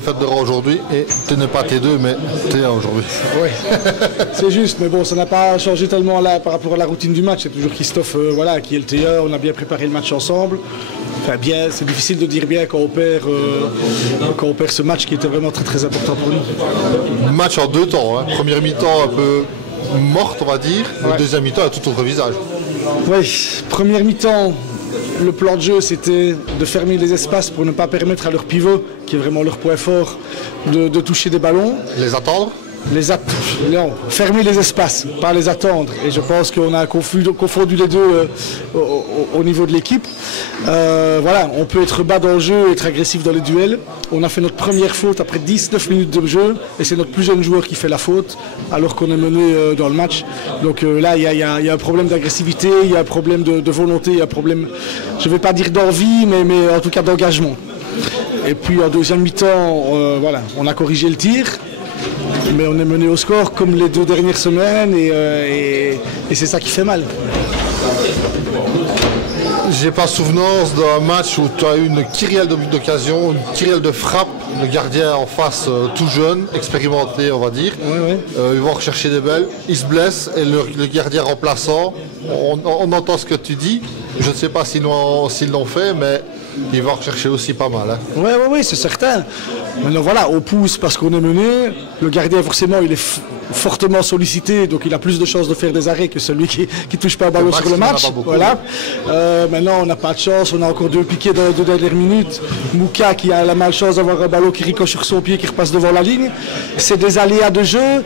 défaites de rang aujourd'hui et tu n'es pas T2 mais T1 aujourd'hui. Oui, c'est juste, mais bon, ça n'a pas changé tellement là par rapport à la routine du match. C'est toujours Christophe voilà, qui est le T1, on a bien préparé le match ensemble. Enfin, bien, c'est difficile de dire bien quand on perd ce match qui était vraiment très très important pour nous. Match en deux temps, hein. Première mi-temps un peu morte on va dire, Ouais. deuxième mi-temps a tout autre visage. Oui, première mi-temps, le plan de jeu c'était de fermer les espaces pour ne pas permettre à leur pivot, qui est vraiment leur point fort, de toucher des ballons. Les attendre. Non, fermer les espaces, pas les attendre. Et je pense qu'on a confondu les deux au niveau de l'équipe. Voilà, on peut être bas dans le jeu, être agressif dans les duels. On a fait notre première faute après 19 minutes de jeu et c'est notre plus jeune joueur qui fait la faute alors qu'on est mené dans le match. Donc là, il y a un problème d'agressivité, il y a un problème de volonté, il y a un problème, je ne vais pas dire d'envie, mais en tout cas d'engagement. Et puis en deuxième mi-temps, voilà, on a corrigé le tir. Mais on est mené au score comme les 2 dernières semaines et c'est ça qui fait mal. J'ai pas souvenance d'un match où tu as eu une kyrielle d'occasion, une kyrielle de frappe, le gardien en face tout jeune, expérimenté on va dire. Ouais. Ils vont rechercher des belles, ils se blessent et le gardien remplaçant, on entend ce que tu dis, je ne sais pas s'ils l'ont fait mais il va rechercher aussi pas mal. Hein. Oui, c'est certain. Maintenant voilà, on pousse parce qu'on est mené. Le gardien forcément il est fortement sollicité, donc il a plus de chances de faire des arrêts que celui qui touche pas un ballon sur le match. Voilà. Maintenant on n'a pas de chance, on a encore 2 piquets dans les 2 dernières minutes. Mouka qui a la malchance d'avoir un ballon qui ricoche sur son pied, qui repasse devant la ligne. C'est des aléas de jeu.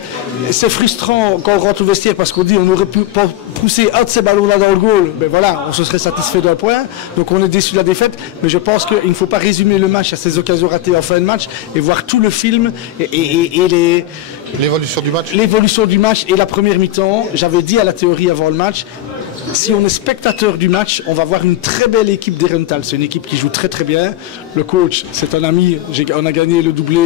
C'est frustrant quand on rentre au vestiaire parce qu'on dit on aurait pu pousser un de ces ballons-là dans le goal. Mais voilà, on se serait satisfait d'un point. Donc on est déçu de la défaite. Mais je pense qu'il ne faut pas résumer le match à ces occasions ratées en fin de match et voir tout le film et l'évolution du match. L'évolution du match et la première mi-temps. J'avais dit à la théorie avant le match, si on est spectateur du match, on va voir une très belle équipe d'Herentals. C'est une équipe qui joue très très bien. Le coach, c'est un ami. On a gagné le doublé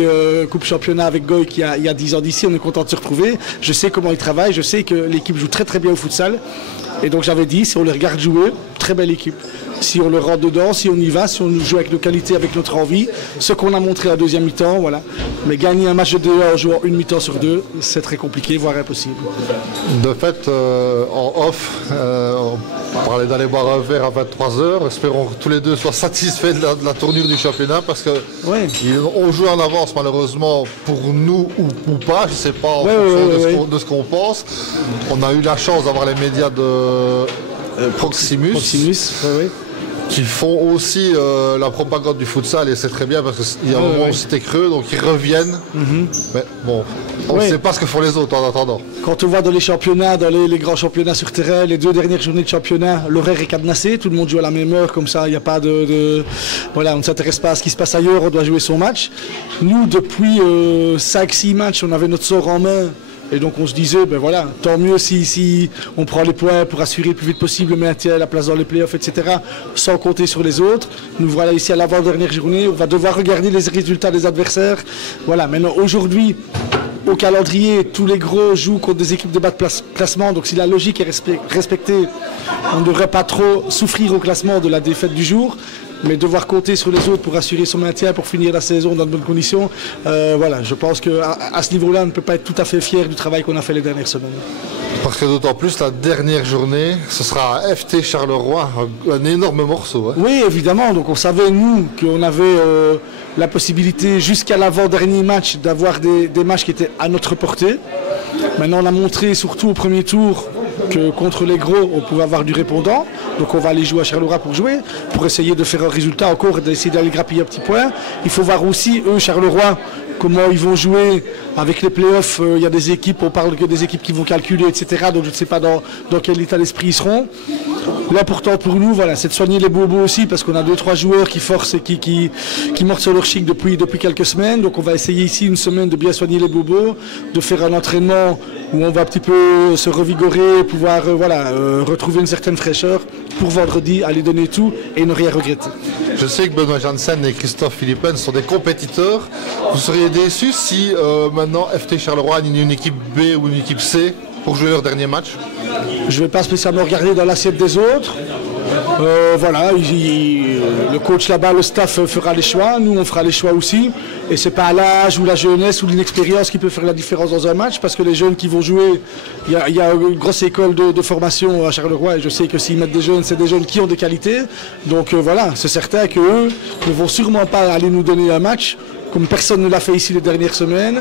Coupe Championnat avec Goy il y a 10 ans d'ici. On est content de se retrouver. Je sais comment il travaille. Je sais que l'équipe joue très très bien au futsal. Et donc j'avais dit, si on les regarde jouer, très belle équipe. Si on le rentre dedans, si on y va, si on joue avec nos qualités, avec notre envie, ce qu'on a montré à deuxième mi-temps, voilà. Mais gagner un match de D1 en jouant une mi-temps sur 2, c'est très compliqué, voire impossible. De fait, en off, on parlait d'aller boire un verre à 23h. Espérons que tous les deux soient satisfaits de la tournure du championnat parce que on joue en avance malheureusement pour nous ou pas, je ne sais pas en fonction de ce qu'on pense. On a eu la chance d'avoir les médias de Proximus. Qui font aussi la propagande du futsal et c'est très bien parce qu'il y a un moment où c'était creux, donc ils reviennent. Mais bon, on ne sait pas ce que font les autres en attendant. Quand on voit dans les championnats, dans les grands championnats sur terrain, les 2 dernières journées de championnat, l'horaire est cadenassé, tout le monde joue à la même heure, comme ça il n'y a pas voilà, on ne s'intéresse pas à ce qui se passe ailleurs, on doit jouer son match. Nous, depuis 5-6 matchs, on avait notre sort en main. Et donc on se disait, ben voilà, tant mieux si on prend les points pour assurer le plus vite possible le maintien, la place dans les playoffs, etc. Sans compter sur les autres. Nous voilà ici à l'avant-dernière journée, on va devoir regarder les résultats des adversaires. Voilà, maintenant aujourd'hui, au calendrier, tous les gros jouent contre des équipes de bas de classement. Donc si la logique est respectée, on ne devrait pas trop souffrir au classement de la défaite du jour. Mais devoir compter sur les autres pour assurer son maintien, pour finir la saison dans de bonnes conditions, voilà, je pense qu'à ce niveau-là, on ne peut pas être tout à fait fier du travail qu'on a fait les dernières semaines. Parce que d'autant plus, la dernière journée, ce sera FT Charleroi, un énorme morceau. Hein. Oui, évidemment. Donc on savait, nous, qu'on avait la possibilité, jusqu'à l'avant-dernier match, d'avoir des matchs qui étaient à notre portée. Maintenant, on a montré, surtout au premier tour, que contre les gros, on pouvait avoir du répondant. Donc on va aller jouer à Charleroi pour jouer, pour essayer de faire un résultat encore et d'essayer d'aller grappiller un petit point. Il faut voir aussi, eux, Charleroi, comment ils vont jouer avec les playoffs. Il y a des équipes, on parle que des équipes qui vont calculer, etc. Donc je ne sais pas dans quel état d'esprit ils seront. L'important pour nous, voilà, c'est de soigner les bobos aussi, parce qu'on a 2-3 joueurs qui forcent et qui mordent sur leur chic depuis quelques semaines. Donc on va essayer ici une semaine de bien soigner les bobos, de faire un entraînement où on va un petit peu se revigorer, pouvoir retrouver une certaine fraîcheur pour vendredi, aller donner tout et ne rien regretter. Je sais que Benoît Janssen et Christophe Philippen sont des compétiteurs. Vous seriez déçus si maintenant FT Charleroi a une équipe B ou une équipe C pour jouer leur dernier match? Je ne vais pas spécialement regarder dans l'assiette des autres. Voilà, le coach là-bas, le staff fera les choix, nous on fera les choix aussi. Et c'est pas l'âge ou la jeunesse ou l'inexpérience qui peut faire la différence dans un match, parce que les jeunes qui vont jouer, il y a une grosse école de formation à Charleroi, et je sais que s'ils mettent des jeunes, c'est des jeunes qui ont des qualités. Donc voilà, c'est certain qu'eux ne vont sûrement pas aller nous donner un match, comme personne ne l'a fait ici les dernières semaines,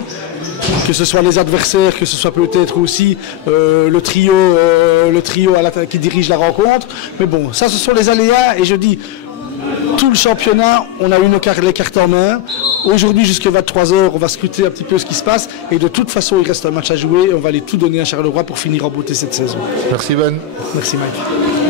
que ce soit les adversaires, que ce soit peut-être aussi le trio qui dirige la rencontre. Mais bon, ça ce sont les aléas, et je dis, tout le championnat, on a eu les cartes en main. Aujourd'hui, jusqu'à 23h, on va scruter un petit peu ce qui se passe, et de toute façon, il reste un match à jouer, et on va aller tout donner à Charleroi pour finir en beauté cette saison. Merci Ben. Merci Mike.